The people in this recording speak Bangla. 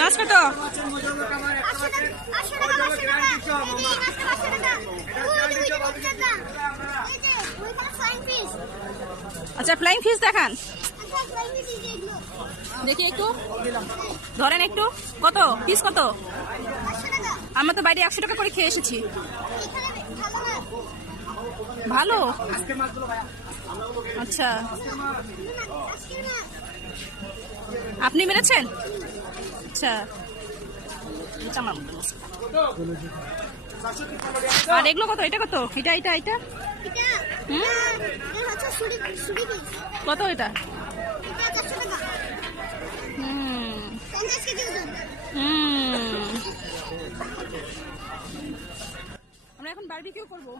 মাছ কত? আচ্ছা ফ্লাইং ফিশ দেখান দেখি একটু, ধরেন একটু। কত পিস কত? আমরা তো বাইরে 100 টাকা করে খেয়ে এসেছি। ভালো, আচ্ছা আপনি মেরেছেন? আচ্ছা আমার মতো। আর এগুলো কত? এটা কত? এটা এটা এটা কত এটা? আমরা এখন বারবিকিউ করবো।